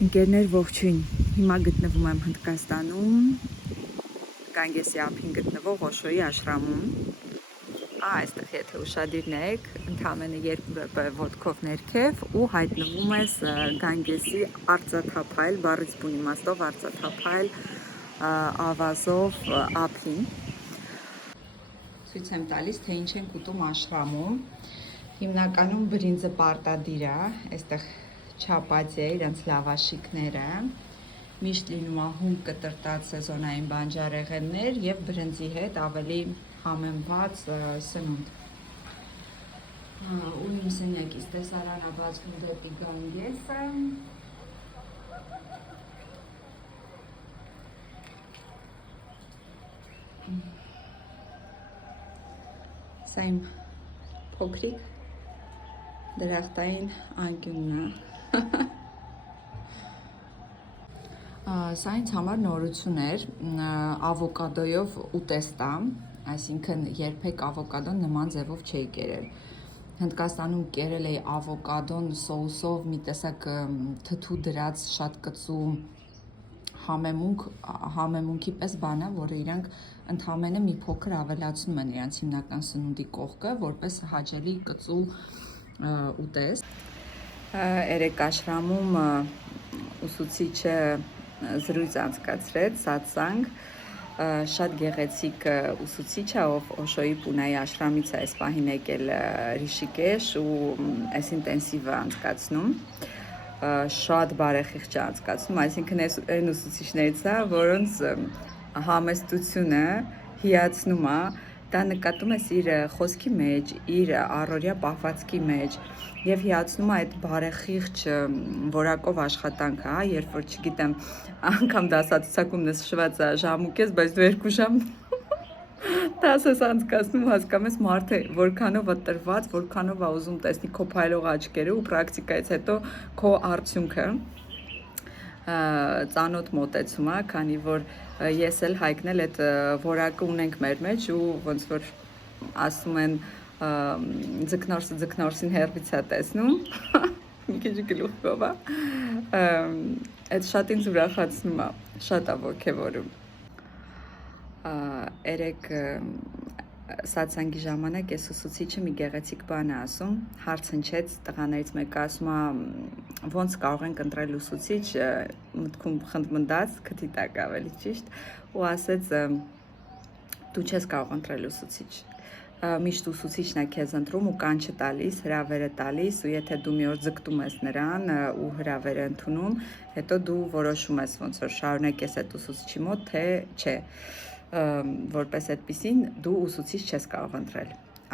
Ընկերներ ողջույն, հիմա գտնվում եմ Հնդկաստանում, Գանգեսի ափին գտնվող Օշոյի աշրամում, այստեղ եթե ուշադիրն եք, ընդամենը 2 րոպե ոտքով ներքև ու հայտնվում ես Գանգեսի արծաթափայլ, բառից բուն իմաստով արծաթափայլ ավազով ափին։ Ցույց եմ տալիս, թե ինչ ենք ուտում աշրամում, հիմնականում բրինձը պարտադիր է, այստեղ չապատիա, իրենց լավաշիկները, միշտ լինում է հում կտրտած սեզոնային բանջարեղեններ և բրնձի հետ ավելի համեմված սնունդ։ Ու իմ սենյակից տեսարանը բացվում դեպի Գանգեսը։ Սա իմ փոքրիկ դրախտային անկյունն է։ Սա ինձ համար նորություն էր, ավոկադոյով ուտեստա, այսինքն երբեք ավոկադոն նման ձևով չէի կերել։ Հնդկաստանում կերել էի ավոկադոն սոուսով մի տեսակ թթու դրած շատ կծու համեմունքի պես բան է, որը իրանք ընդամենը մի փոքր ավելացնում են իրանց հիմնական սնունդի կողքը, որպես հաճելի կծու ուտեստ։ Երեկ աշրամում ուսուցիչը զրույց անցկացրեց, սատսանգ, շատ գեղեցիկ ուսուցիչ է, ով Օշոյի Պունայի աշրամից է այս պահին եկել Ռիշիկեշ ու այս ինտենսիվը անցկացնում, շատ բարեխիղճ է անցկացնում, այսինքն այն ուսուցիչներից է, որոնց համեստությունը հիացնում է, դա նկատում ես իր խոսքի մեջ, իր առօրյա պահվածքի մեջ և հիացնում է այդ բարեխիղճ որակով աշխատանքը, երբ որ չգիտեմ, անգամ դասացուցակում նշված է ժամուկ ես, բայց դու 2 ժամ դաս ես անցկացնում, հասկանում ես մարդը որքանով է տրված, որքանով է ուզում տեսնի քո փայլող աչքերը ու պրակտիկայից հետո քո արդյունքը։ Ծանոթ մոտեցում է, քանի որ ես էլ Հայկն էլ այդ որակը ունենք մեր մեջ ու ոնց որ ասում են ձկնորսը ձկնորսին հեռվից է տեսնում, մի քիչ գլուխով է, այդ շատ ինձ ուրախացնում է, շատ է ոգևորում։ Երեկ սատսանգի ժամանակ ես ուսուցիչը մի գեղեցիկ բան է ասում, հարց հնչեց, տղաներից մեկը ասում է ոնց կարող ենք ընտրել ուսուցիչ, մտքում խնդմնդաց, քթի տակ ավելի ճիշտ, ու ասեց դու չես կարող ընտրել ուսուցիչ, միշտ ուսուցիչն է քեզ ընտրում ու կանչը տալիս, հրավերը տալիս, ու եթե դու մի օր ձգտում ես նրան ու հրավերը ընդունում, հետո դու որոշում ես ոնց որ շարունակես այդ ուսուցիչի մոտ, թե չէ, որպես այդպիսին դու ուսուցիչ չես կարող ընտրել,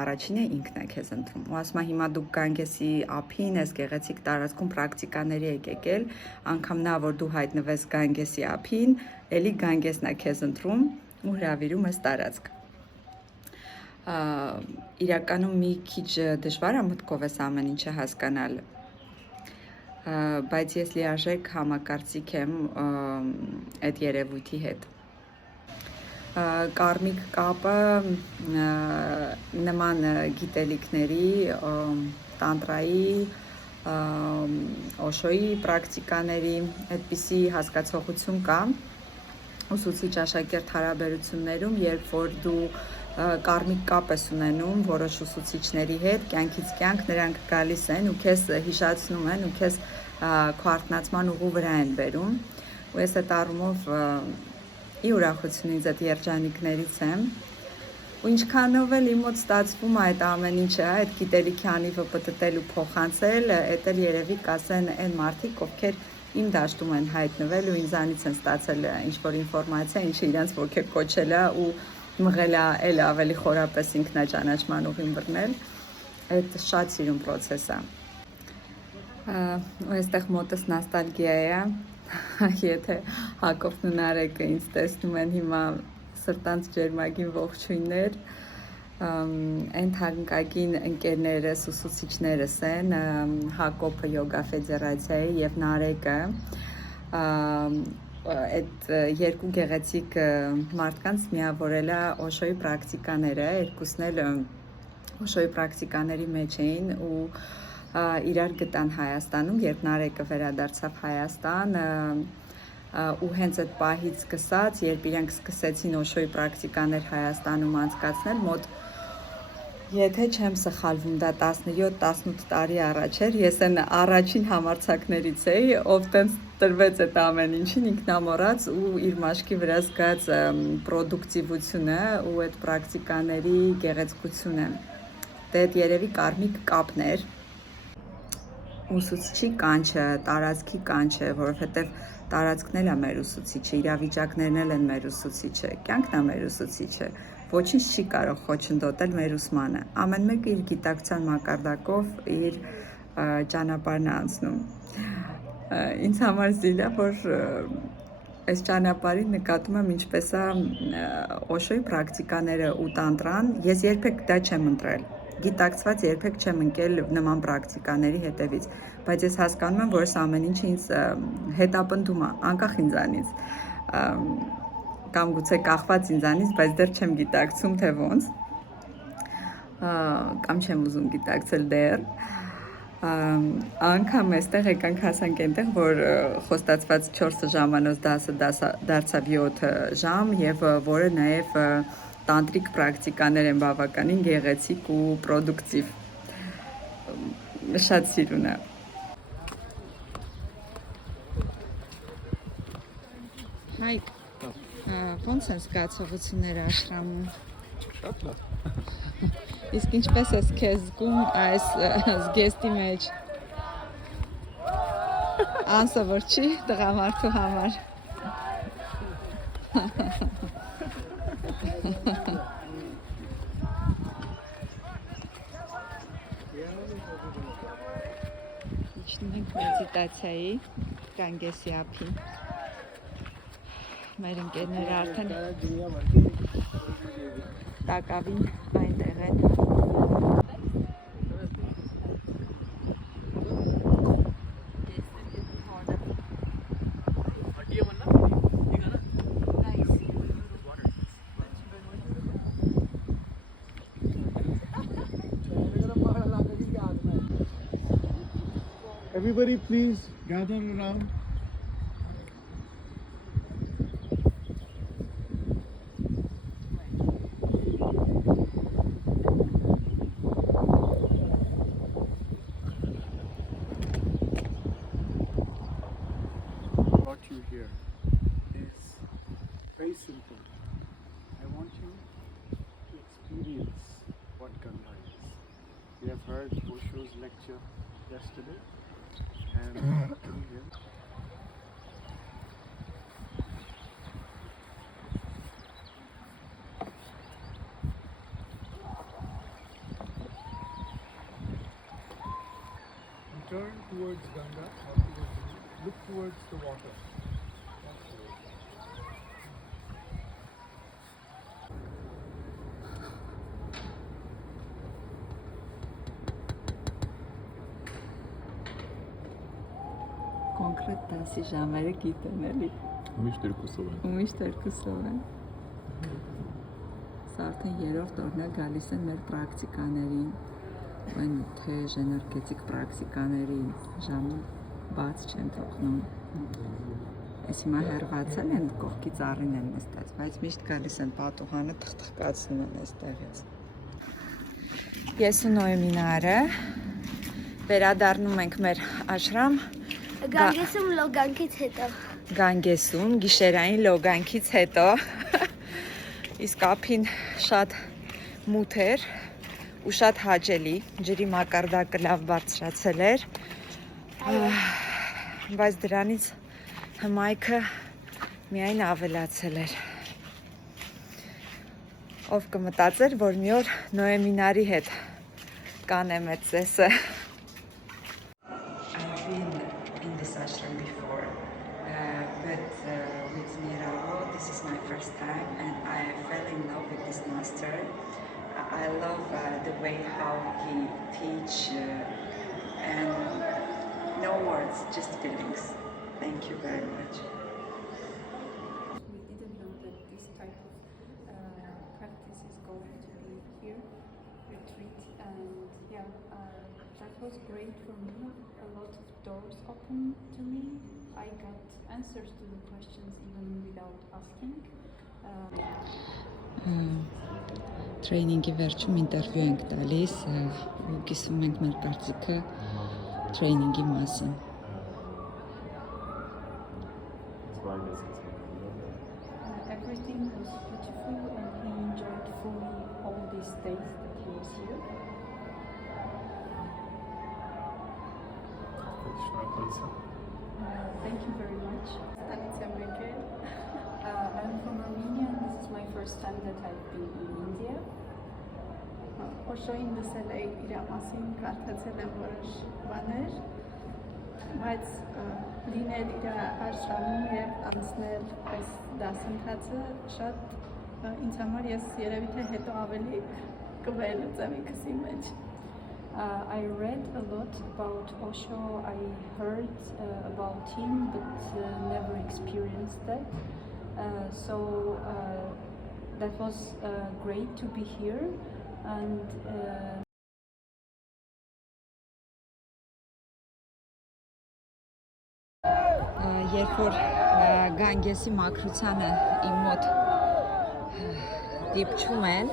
առաջինը ինքն է քեզ ընտրում, ու ասում է հիմա դուք Գանգեսի ափին, այս գեղեցիկ տարածքում պրակտիկաների եք եկել, անգամ նա, որ դու հայտնվես Գանգեսի ափին, էլի Գանգեսն է քեզ ընտրում ու հրավիրում ես տարածք։ իրականում մի քիչ դժվար է մտքով այս ամեն ինչը հասկանալ, բայց ես լիարժեք համակարծիք եմ այդ երևույթի հետ։ Կարմիկ կապը նման գիտելիքների, տանտրայի, օշոյի պրակտիկաների այդպիսի հասկացողություն կա ուսուցիչ աշակերտ հարաբերություններում, երբ որ դու կարմիկ կապ ես ունենում որոշ ուսուցիչների հետ, կյանքից կյանք նրանք գալիս են ու քեզ հիշացնում են ու քեզ քո արթնացման ուղու վրա են բերում, ու ես այդ առումով ի ուրախություն ինձ այդ երջանիկներից եմ, ու ինչքանով էլ իմ մոտ ստացվում է այդ ամեն ինչը, այդ գիտելիքի անիվը պտտել ու փոխանցել, այդ էլ երևի կասեն այն մարդիկ, ովքեր իմ դաշտում են հայտնվել ու ինձանից են ստացել ինչ-որ ինֆորմացիա, ինչը իրենց ոգեկոչել է ու մղել է էլ ավելի խորապես ինքնաճանաչման ուղին բռնել, այդ շատ սիրուն պրոցես է։ Ու այստեղ մոտս նոստալգիա է, եթե Հակոբն ու Նարեկը ինձ տեսնում են հիմա սրտանց ջերմագին ողջույններ, այն թանկագին ընկերներս, ուսուցիչներս են, Հակոբը յոգա ֆեդերացիայի եւ Նարեկը, այդ երկու գեղեցիկ մարդկանց միավորել է օշոյի պրակտիկաները, երկուսն էլ օշոյի պրակտիկաների մեջ էին ու իրար գտան Հայաստանում, երբ Նարեկը վերադարձավ Հայաստան, ու հենց այդ պահից սկսած, երբ իրենք սկսեցին օշոյի պրակտիկաներ Հայաստանում անցկացնել, մոտ եթե չեմ սխալվում, դա 17-18 տարի առաջ էր, ես այն առաջին համարձակներից էի, ով տենց տրվեց այդ ամեն ինչին, ինքնամոռաց ու իր մաշկի վրա զգաց պրոդուկտիվությունը ու այդ պրակտիկաների գեղեցկությունը։ Դե այդ երևի կարմիկ կապն էր, ուսուցչի կանչը, տարածքի կանչը, որովհետև տարածքն էլ է մեր ուսուցիչը, իրավիճակներն էլ են մեր ուսուցիչը, կյանքն է մեր ուսուցիչը, ոչինչ չի կարող խոչընդոտել մեր ուսմանը, ամեն մեկը իր գիտակցության մակարդակով իր ճանապարհն է անցնում։ Ինձ համար զիլ է, որ այս ճանապարհին նկատում եմ ինչպես է օշոյի պրակտիկաները ու տանտրան, ես երբեք դա չեմ ընտրել, գիտակցված երբեք չեմ ընկել նման պրակտիկաների հետևից, բայց ես հասկանում եմ, որ այս ամեն ինչը ինձ հետապնդում է, անկախ ինձանից, կամ գուցե կախված ինձանից, բայց դեռ չեմ գիտակցում, թե ոնց, կամ չեմ ուզում գիտակցել դեռ, անգամ այստեղ եկանք հասանք այնտեղ, որ խոստացված 4 ժամանոց դասը դարձավ 7 ժամ եւ որը նաեւ տանտրիկ պրակտիկաներ են բավականին գեղեցիկ ու պրոդուկտիվ, շատ սիրուն է։ Հայ, ոնց են զգացողությունները աշխարհում։ Շատ լավ։ Իսկ ինչպես ես քեզ զգում այս զգեստի մեջ։ Անսովոր չի տղամարդու համար։ Իջնում ենք մեդիտացիայի Գանգեսի ափին։ Մեր ընկերները արդեն տակավին այնտեղ են։ Everybody please gather around. What you hear is very simple. I want you to experience what Ganga is. We have heard Osho's lecture yesterday. And here. Turn towards Ganga, or look towards the water. կոնկրետ դասի ժամերը գիտեն էլի։ Միշտ երկուսով են։ Ու միշտ երկուսով են։ Սա արդեն երրորդ օրն է գալիս են մեր պրակտիկաներին, այն թեժ էներգետիկ պրակտիկաների ժամը բաց չեն թողնում։ Այս հիմա հեռացել են, կողքի ծառին են նստած, բայց միշտ գալիս են պատուհանը թխթխկացնում են այստեղից։ Ես ու Նոյմինարը վերադառնում ենք մեր աշրամ Գանգեսում լոգանքից հետո։ Գանգեսում գիշերային լոգանքից հետո իսկ ափին շատ մութ էր ու շատ հաճելի, ջրի մակարդակը լավ բարձրացել էր, բայց դրանից հմայքը միայն ավելացել էր։ Ով կմտածեր, որ մի օր Նոյմինարի հետ կանեմ այդ ծեսը։ I've been in this ashram before, but with Niravo, this is my first time, and I fell in love with this master. I love the way how he teach, and no words, just feelings. Thank you very much. We didn't know that this type of practice is going to be here, retreat, and yeah, that was great for me. A lot of doors opened to me. I got answers to the questions even without asking. Training-ի վերջում ինտերվյու ենք տալիս ու կիսում ենք մեր կարծիքը training-ի մասին։ Everything was beautiful, and he enjoyed fully all these days that he was here. Thank you very much. I'm from Armenia, and this is my first time that I've been in India. Օշոյին լսել էի իր մասին, կարդացել եմ որոշ բաներ, բայց լինել իր աշխարհում եւ անցնել այս դասընթացը շատ ինձ համար ես երևի թե հետո ավելի կվերլուծեմ ինքսի մեջ։ I read a lot about Osho. I heard about him, but never experienced that. So that was great to be here, and Երբ որ Գանգեսի մաքրությանը իմ մոտ դիպչում են,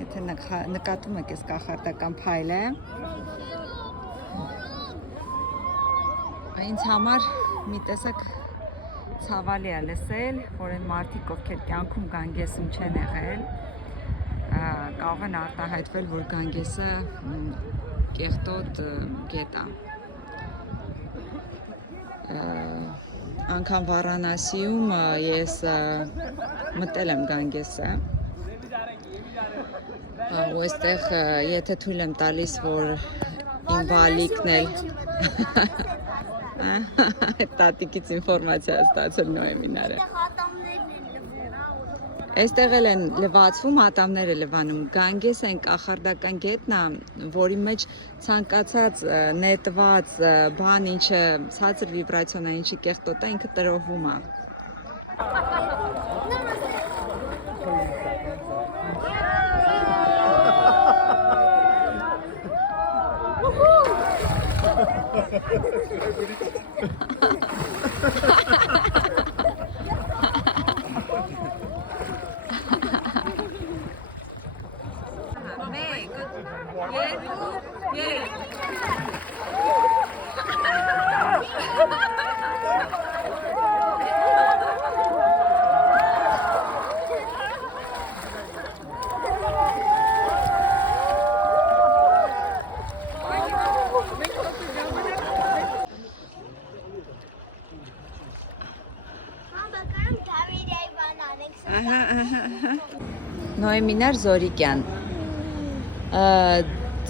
եթե նկատում եք այս կախարդական փայլը, ինձ համար մի տեսակ ցավալի է լսել, որ այն մարդիկ, ովքեր կյանքում Գանգեսում չեն եղել, կարող են արտահայտվել, որ Գանգեսը կեղտոտ գետ է։ Անգամ Վառանասիում ես մտել եմ Գանգեսը, ու այստեղ եթե թույլ եմ տալիս, որ իմ բալիկն էլ տատիկից ինֆորմացիա ստացել Նոյմինարը։ Այստեղ էլ են լվացվում, ատամները լվանում։ Գանգեսը այն կախարդական գետն է, որի մեջ ցանկացած նետված բան, ինչը ցածր վիբրացիոն է, ինչը կեղտոտ է, ինքը տրոհվում է։ Նոյմինար Զորիկյան,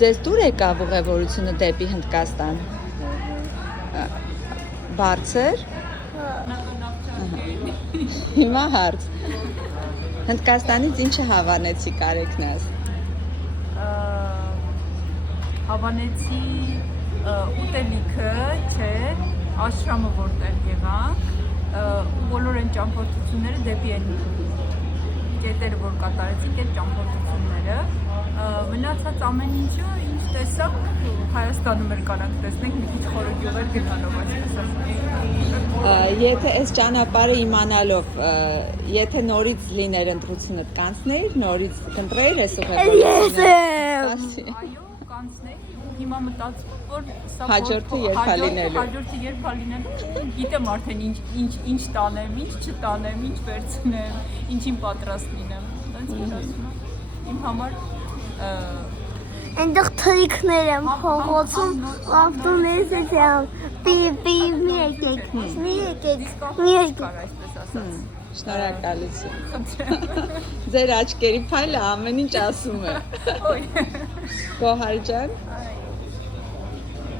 ձեզ դուր եկավ ուղևորությունը դեպի Հնդկաստան։ Բարձր։ Հիմա հարց։ Հնդկաստանից ինչը հավանեցի կարեկնաս։ Հավանեցի ուտելիքը, չէ, աշրամը որտեղ եղանք, բոլոր այն ճամփորդությունները դեպի այն կետերը, որ կատարեցինք, այդ ճամփորդությունները, մնացած ամեն ինչը, ինչ տեսանք, Հայաստանում էլ կարանք տեսնենք մի քիչ խորը գյուղեր գնալով, այսպես ասած։ Եթե այս ճանապարհը իմանալով, եթե նորից լիներ ընտրությունը կանցներ, նորից կընտրեիր այս ուղևորությունը։ Այո, կանցնեի, հիմա մտածում եմ, որ սա Հաջորդը երբ ա լինելու։ Հաջորդը երբ ա լինելու, գիտեմ արդեն ինչ տանեմ, ինչ չտանեմ, ինչ վերցնեմ, ինչին պատրաստ լինեմ։ Դրանց մտածում եմ, իմ համար Այնտեղ թրիկներ եմ փողոցում, ավտոներս եմ, մի եկեք, մի եկեք։ կար այսպես ասած։ Շնորհակալություն։ Ձեր աչքերի փայլը ամեն ինչ ասում է։ Գոհար ջան։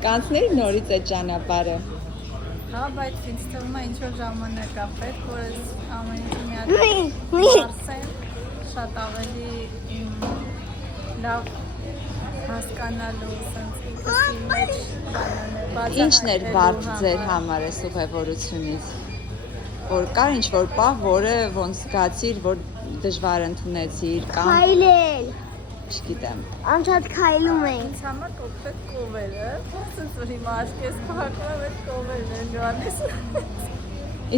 Կանցներ նորից այդ ճանապարհը։ Հա, բայց ինձ թվում է ինչ-որ ժամանակ է պետք, որ այս ամեն ինչը մի հատ ասեմ, շատ ավելի լավ հասկանալու, sense ինքսի մեջ բանաներ։ Ինչն էր բարդ ձեր համար այս ուղևորությունից։ Որ կար ինչ-որ պահ, որը ոնց զգացիր, որ դժվար ընդունեցիր կամ Քայլել, չգիտեմ։ անջատ քայլում ենք։ Ինձ համար կողպետ կովերը, sense որ հիմա աշկես փակում եմ այդ կովերն են Ջոանես։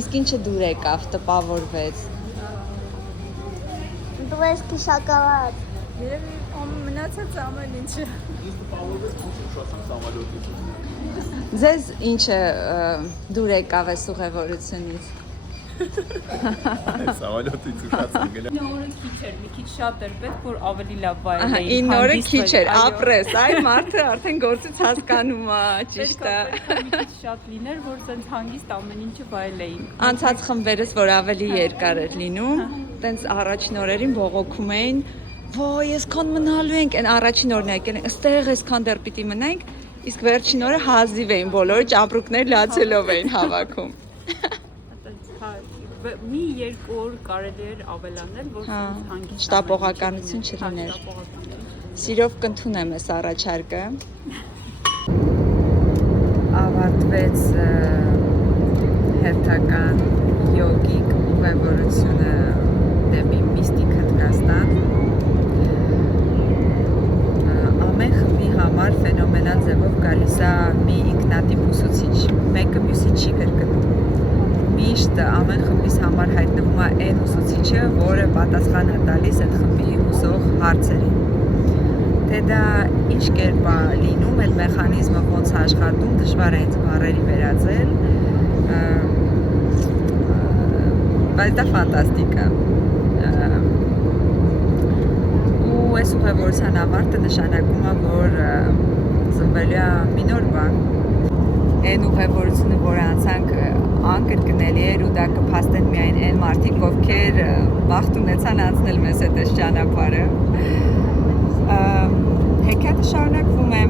Իսկ ինչը դուր եկավ, տպավորվեց։ Դուեսկի շоколад։ Երևի մնացած ամեն ինչը։ Ձեզ ինչը դուր եկավ այս ուղևորությունից։ Самолетից ուշացան գնա։ 9 օրը քիչ էր, մի քիչ շատ էր պետք, որ ավելի լավ վայելեի։ 9 օրը քիչ էր, ապրես, այ մարդը արդեն գործից հասկանում է, ճիշտ է։ Մի քիչ շատ լիներ, որ sense հանգիստ ամեն ինչը վայելեի։ Անցած խմբերս, որ ավելի երկար էր լինում, տենց առաջին օրերին բողոքում էին, «Ոյ, այսքան մնալու ենք», այն առաջին օրն եկել են, «Ստեղ այսքան դեռ պիտի մնանք», իսկ վերջին օրը հազիվ էին, բոլորը ճապրուկներ լացելով էին հավաքում։ Մի երկու օր կարելի էր ավելանել, որ հանգիստ շտապողականություն չլիներ։ Սիրով կընդունեմ այս առաջարկը։ Ավարտվեց հերթական յոգիկ ուղևորությունը դեպի միստիկ Հնդկաստան։ Ամեն խմբի համար ֆենոմենալ ձևով գալիս է մի ինքնատիպ ուսուցիչ, մեկը մյուսին չի կրկնում։ Միշտ ամեն խմբիս համար հայտնվում է այն ուսուցիչը, որը պատասխան է տալիս այդ խմբի ուսող հարցերին։ Թե դա ինչ կերպ է լինում, այդ մեխանիզմը ոնց է աշխատում, դժվար է ինձ բառերի վերածել, բայց դա ֆանտաստիկ է։ Ու այս ուղևորության ավարտը նշանակում է, որ ծնվելու է մի նոր բան։ Այն ուղևորությունը, որ անցանք անկրկնելի էր ու դա կփաստեն միայն այն մարդիկ, ովքեր բախտ ունեցան անցնել մեզ այդ ճանապարհը։ Հեքիաթը շարունակվում է։